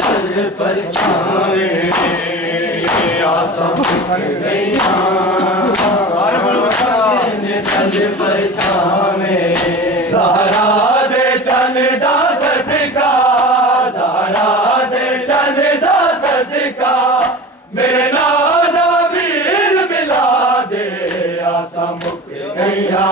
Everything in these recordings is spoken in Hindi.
डल परछावे आसा गैया डल परछावे ज़हरा दे चन दा सदका ज़हरा दे चन दा सदका मेरे नाना वीर मिला दे आसा मुक गैया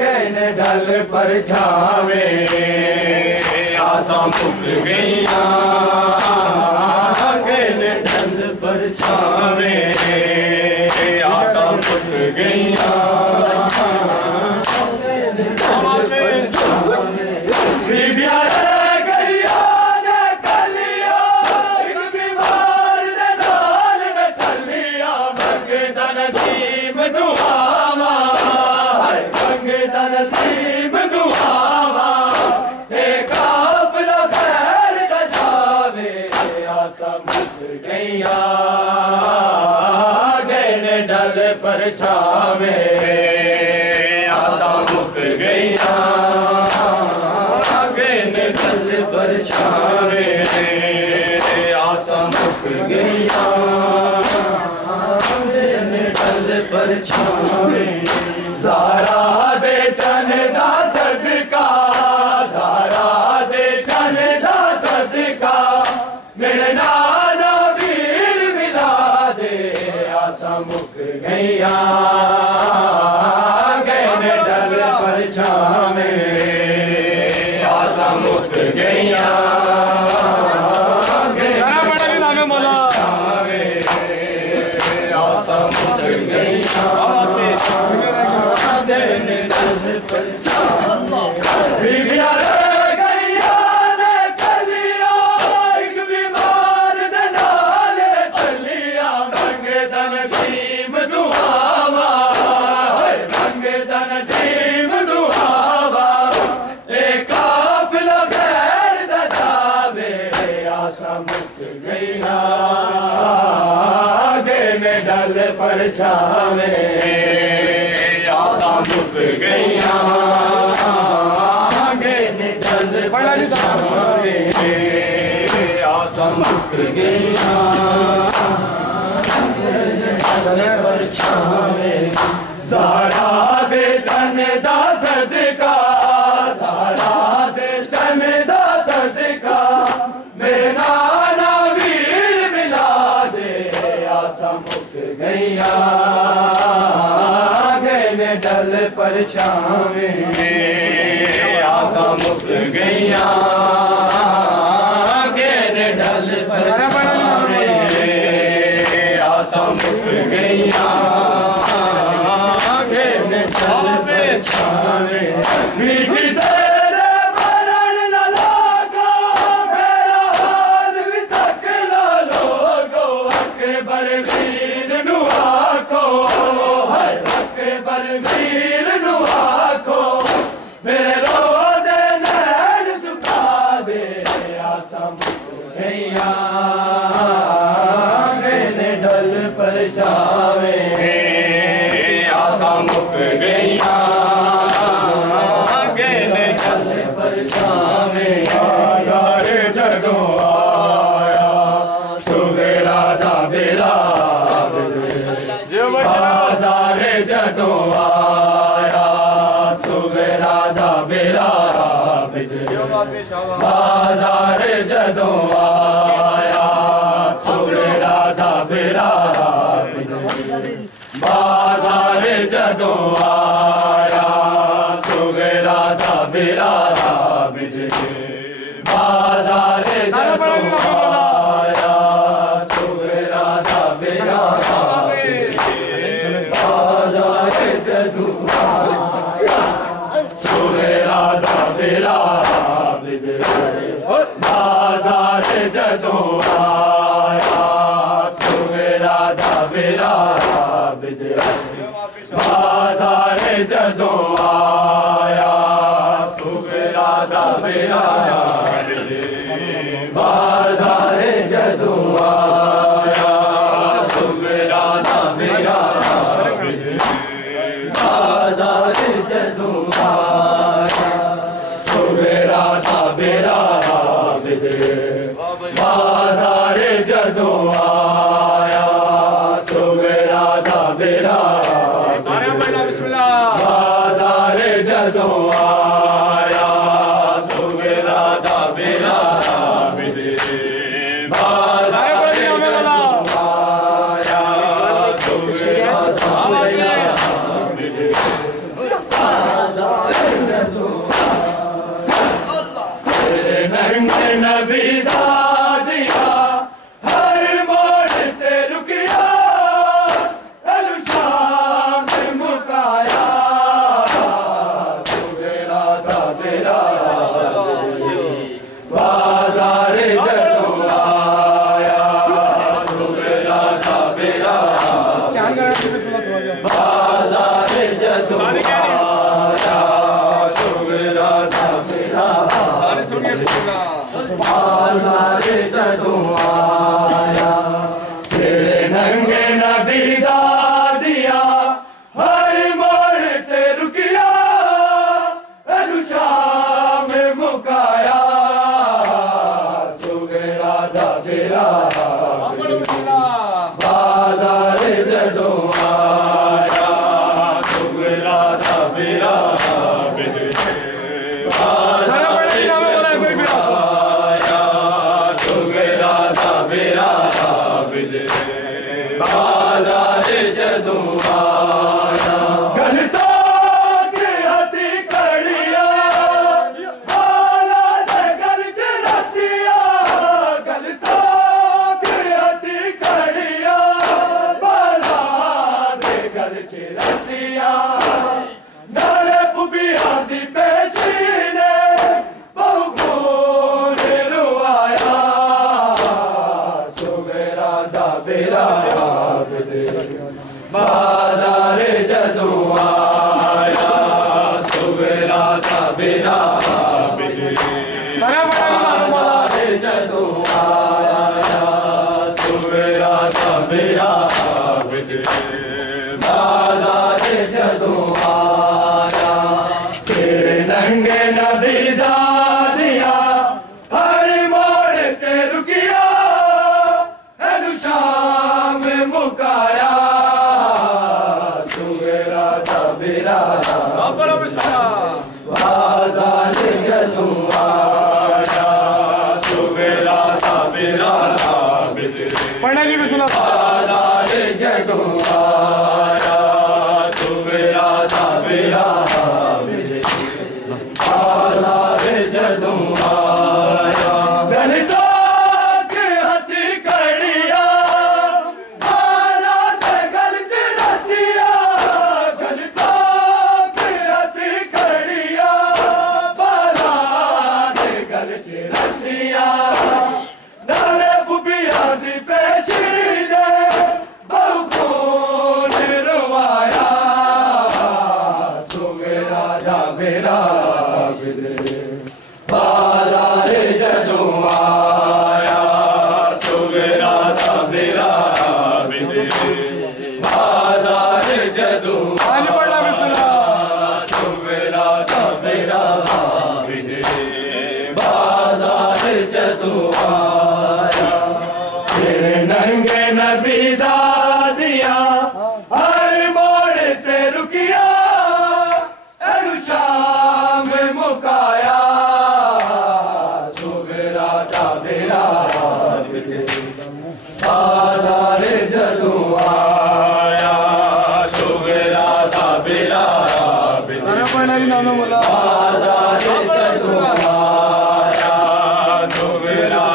गैन डल परछावे आसा मुक गैया गैन डल परछावे आसा मुक गैया बीबिया रह गईया ने कलिया एक बीमार दे नाल में चलिया मंगदन दीम दुआवा मंगदन दीम दुआवा ए काफिला खैर दा जावे आसा मुक गईया गैन डल परछावे आसा मुक गईया डल परछावे आसा मुक गईया डल परछावे ज़हरा दे चन दा सदका ज़हरा दे चन दा सदका मेरे नाना वीर मिला दे आसा मुक गईया गैन डल परछावे आसा मुक गईया आसा मुक गईया बीबिया रह गईया ने कलिया एक बीमार दे नाल चलिया मंगदन दीम दुआवा मंगदन दीम दुआवा ए काफिला गैर दा जावे आसा मुक गईया गैन डल परछावे आसा मुक गईया गैन डल परछावे आसा मुक गईया डल परछावे ज़हरा दे चन दा सदका ज़हरा दे चन दा सदका मेरे नाना वीर मिला दे आसा मुक गईया गैन डल परछावे आसा मुक गईया गैन डल परछावे आसा मुक गईया गैन डल परछावे मीठी सेरे मरण न लागा मेरा हाल भी तक ला लोगो अकबर वीर नु आखो अकबर वीर नु आखो मेरे रो दे नैन सुखा दे आसा मुक गईया गैन डल परछावे आसा मुक गईया गैन डल परछावे यार जदों आया सुवेरा दा बेरा बाज़ार जदों आया सुवेरा दा बेरा बाज़ार जदों आया सुवेरा दा बेरा बाज़ार जदों आया सुवेरा दा बेरा बाज़ार जदों आया सुवेरा दा बेरा बाज़ार जदों आया सुवेरा दा बेरा बाज़ार जदों आया सुवेरा दा बेरा बाज़ार जदों आया सुवेरा दा बेरा बाज़ार जदों आया सुवेरा दा बेरा बाज़ार जदों आया सुवेरा दा बेरा बाजारे जदों आया सुगरा दा बेरा सारे पढ़ना बिस्मिल्लाह बाजारे जदों आया सुगरा दा बेरा बाजारे जदों आया सुगरा दा बेरा नबी दादिया हर मोड़ ते रुकिया शाम मुकाया सुगरा दा बेरा बाजारे जदों आया सुगरा दा बेरा बाजारे जदों आया सुगरा दा बेरा बाजारे जदों आया तेरे नंगे नबी दादिया हर मोड़ ते रुकिया शाम मुकाया सुगरा दा बेरा बाजारे जदों आया सुगरा दा बेरा बाजारे जदों आया गलता के हथी कड़िया बाला दे गल च रसिया गलता के हथी कड़िया बाला दे गल च रसिया नाले पुबिया दी पेशी ने बहु खून रुआया सुगरा दा बेरा बाजारे जदों आया सुगरा दा बेरा बाजारे जदों आया सुगरा दा बेरा बाजारे जदों आया सिर नंगे नबी दादिया हर मोड़ ते रुकिया शाम मुकाया सुगरा दा बेरा बाजारे जदों आया सुगरा दा बेरा पढ़ना जी बिस्मिल्लाह बाजारे जदों आया सुगरा दा बेरा बाजारे जदों आया गलता के हथी कड़िया बाला दे गल च रसिया गलता के हथी कड़िया बाला दे गल च रसिया नाले बुबिया दी पेशी दे बहु खून रुआया सुगरा दा बेरा बाजारे जदों आया सुगरा दा बेरा बाजारे जदों आया सुगरा दा बेरा बाजारे जदों आया सिर नंगे नबी दादिया हर मोड़ ते रुकिया शाम मुकाया सुगरा दा बेरा बाजारे जदों आया सुगरा दा बेरा बाजारे जदों आया सुगरा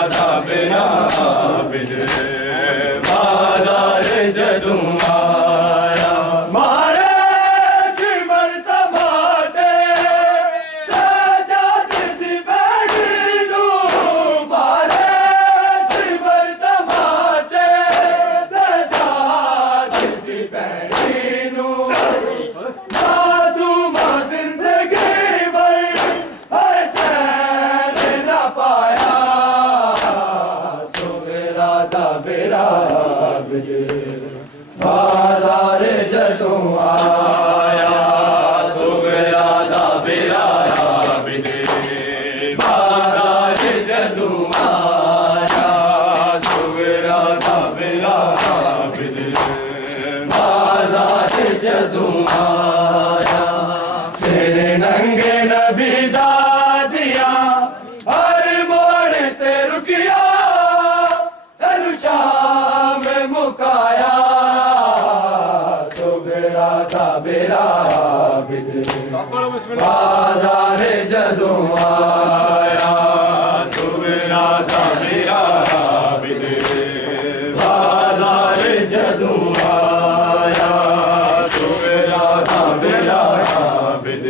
जदों आया सुगरा दा मेरा आबिद बाजार जदों आया सुगरा दा मेरा आबिद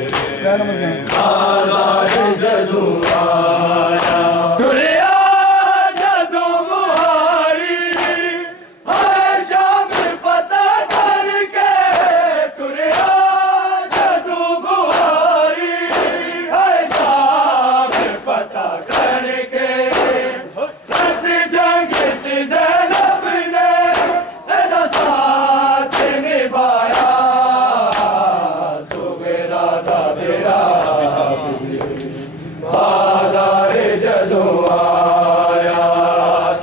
बाजार जदों आया तुरिया जदों मुहारी हर शाम पता करके तुरिया जदों मुहारी हर शाम पता करके रस जंग च ज़ैनब ने तेरा साथ निभाया सुगरा दा मेरा बाजार जदों आया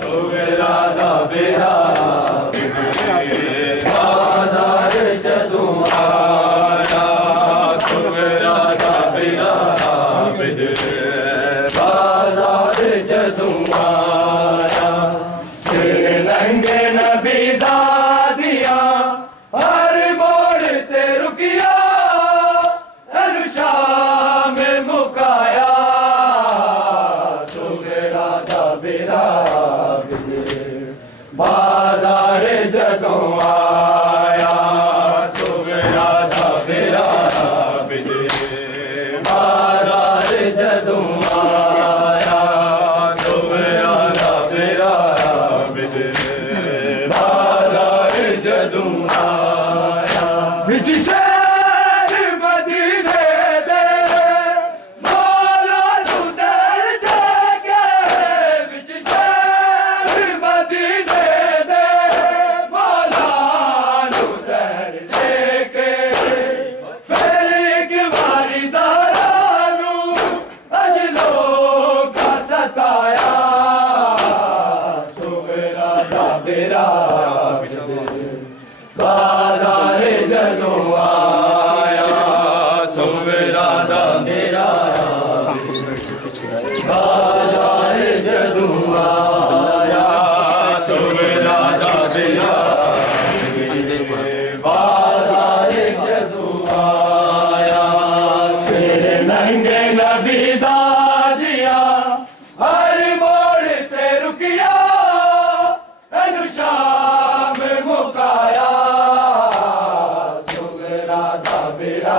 सुगरा दा मेरा बाजार जदों आया सुगरा दा मेरा बाजार जदों आया सिर नंगे नबी ज़ादियां हर मोड़ ते रुकिया शाम मुकाया सुगरा दा मेरा बाजार जदों आया सुगरा दा मेरा बाजार जदों आया सुगरा दा मेरा बाजार जदों आया बिच शहर मदीने दे मौला नू दर जाके बिच शहर मदीने दे मौला नू दर जाके फिर एक बारी ज़हरा नू अजलो का सताया सुगरा दा मेरा बाजार जदों आया सुगरा दा मेरा बाजार जदों आया सुगरा दा मेरा बाजार जदों आया सिर नंगे नबी ज़ादियां हर मोड़ ते रुकिया शाम मुकाया सुगरा दा मेरा